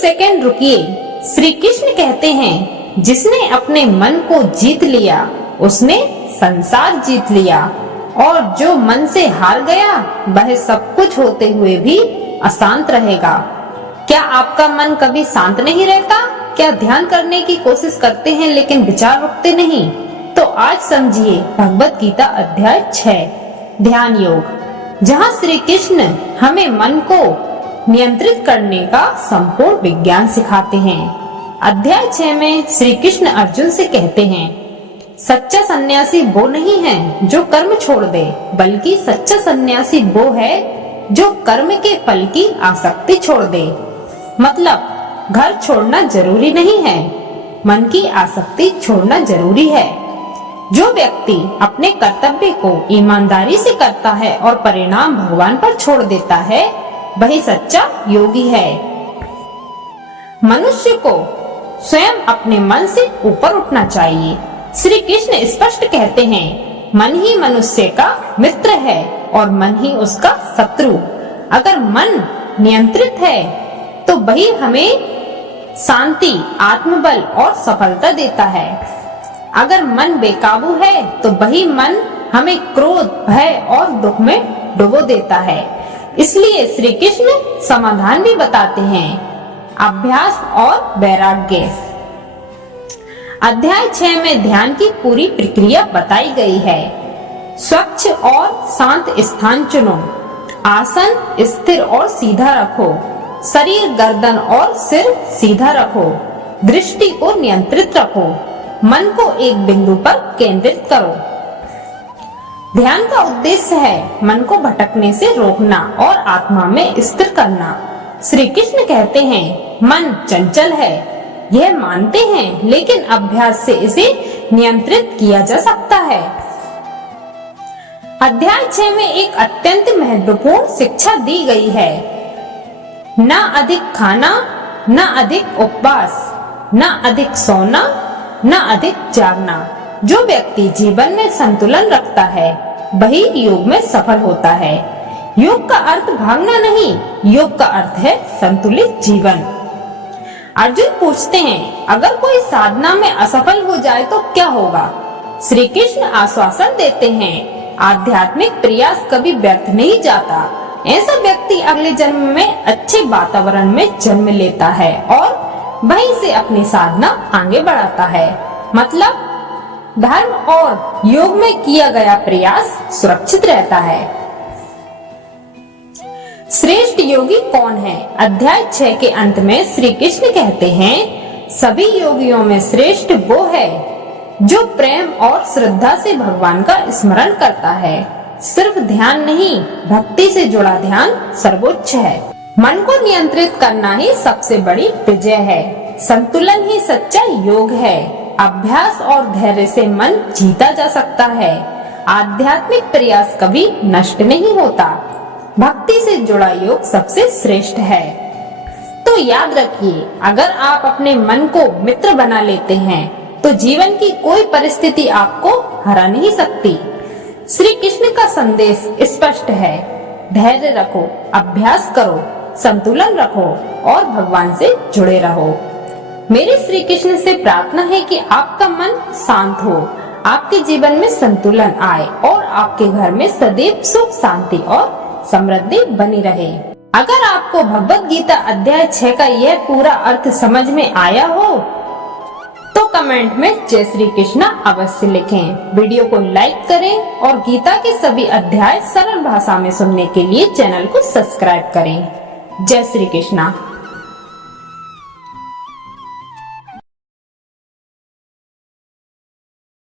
Second रुकिए। श्री कृष्ण कहते हैं, जिसने अपने मन को जीत लिया उसने संसार जीत लिया, और जो मन से हार गया वह सब कुछ होते हुए भी अशांत रहेगा। क्या आपका मन कभी शांत नहीं रहता? क्या ध्यान करने की कोशिश करते हैं लेकिन विचार रुकते नहीं? तो आज समझिए भगवत गीता अध्याय 6 ध्यान योग, जहाँ श्री कृष्ण हमें मन को नियंत्रित करने का संपूर्ण विज्ञान सिखाते हैं। अध्याय 6 में श्री कृष्ण अर्जुन से कहते हैं, सच्चा सन्यासी वो नहीं है जो कर्म छोड़ दे, बल्कि सच्चा सन्यासी वो है जो कर्म के फल की आसक्ति छोड़ दे। मतलब घर छोड़ना जरूरी नहीं है, मन की आसक्ति छोड़ना जरूरी है। जो व्यक्ति अपने कर्तव्य को ईमानदारी से करता है और परिणाम भगवान पर छोड़ देता है, वही सच्चा योगी है। मनुष्य को स्वयं अपने मन से ऊपर उठना चाहिए। श्री कृष्ण स्पष्ट कहते हैं, मन ही मनुष्य का मित्र है और मन ही उसका शत्रु। अगर मन नियंत्रित है तो वही हमें शांति, आत्मबल और सफलता देता है। अगर मन बेकाबू है तो वही मन हमें क्रोध, भय और दुख में डुबो देता है। इसलिए श्री कृष्ण समाधान भी बताते हैं, अभ्यास और वैराग्य। अध्याय 6 में ध्यान की पूरी प्रक्रिया बताई गई है। स्वच्छ और शांत स्थान चुनो, आसन स्थिर और सीधा रखो, शरीर, गर्दन और सिर सीधा रखो, दृष्टि को नियंत्रित रखो, मन को एक बिंदु पर केंद्रित करो। ध्यान का उद्देश्य है मन को भटकने से रोकना और आत्मा में स्थिर करना। श्री कृष्ण कहते हैं, मन चंचल है, यह मानते हैं, लेकिन अभ्यास से इसे नियंत्रित किया जा सकता है। अध्याय 6 में एक अत्यंत महत्वपूर्ण शिक्षा दी गई है। न अधिक खाना, न अधिक उपवास, न अधिक सोना, न अधिक जागना। जो व्यक्ति जीवन में संतुलन रखता है वही योग में सफल होता है। योग का अर्थ भागना नहीं, योग का अर्थ है संतुलित जीवन। अर्जुन पूछते हैं, अगर कोई साधना में असफल हो जाए तो क्या होगा? श्री कृष्ण आश्वासन देते हैं, आध्यात्मिक प्रयास कभी व्यर्थ नहीं जाता। ऐसा व्यक्ति अगले जन्म में अच्छे वातावरण में जन्म लेता है और वहीं से अपनी साधना आगे बढ़ाता है। मतलब धर्म और योग में किया गया प्रयास सुरक्षित रहता है। श्रेष्ठ योगी कौन है? अध्याय 6 के अंत में श्री कृष्ण कहते हैं, सभी योगियों में श्रेष्ठ वो है जो प्रेम और श्रद्धा से भगवान का स्मरण करता है। सिर्फ ध्यान नहीं, भक्ति से जुड़ा ध्यान सर्वोच्च है। मन को नियंत्रित करना ही सबसे बड़ी विजय है। संतुलन ही सच्चा योग है। अभ्यास और धैर्य से मन जीता जा सकता है। आध्यात्मिक प्रयास कभी नष्ट नहीं होता। भक्ति से जुड़ा योग सबसे श्रेष्ठ है। तो याद रखिए, अगर आप अपने मन को मित्र बना लेते हैं तो जीवन की कोई परिस्थिति आपको हरा नहीं सकती। श्री कृष्ण का संदेश स्पष्ट है, धैर्य रखो, अभ्यास करो, संतुलन रखो और भगवान से जुड़े रहो। मेरे श्री कृष्ण से प्रार्थना है कि आपका मन शांत हो, आपके जीवन में संतुलन आए और आपके घर में सदैव सुख, शांति और समृद्धि बनी रहे। अगर आपको भगवत गीता अध्याय 6 का यह पूरा अर्थ समझ में आया हो तो कमेंट में जय श्री कृष्णा अवश्य लिखें। वीडियो को लाइक करें और गीता के सभी अध्याय सरल भाषा में सुनने के लिए चैनल को सब्सक्राइब करें। जय श्री कृष्णा।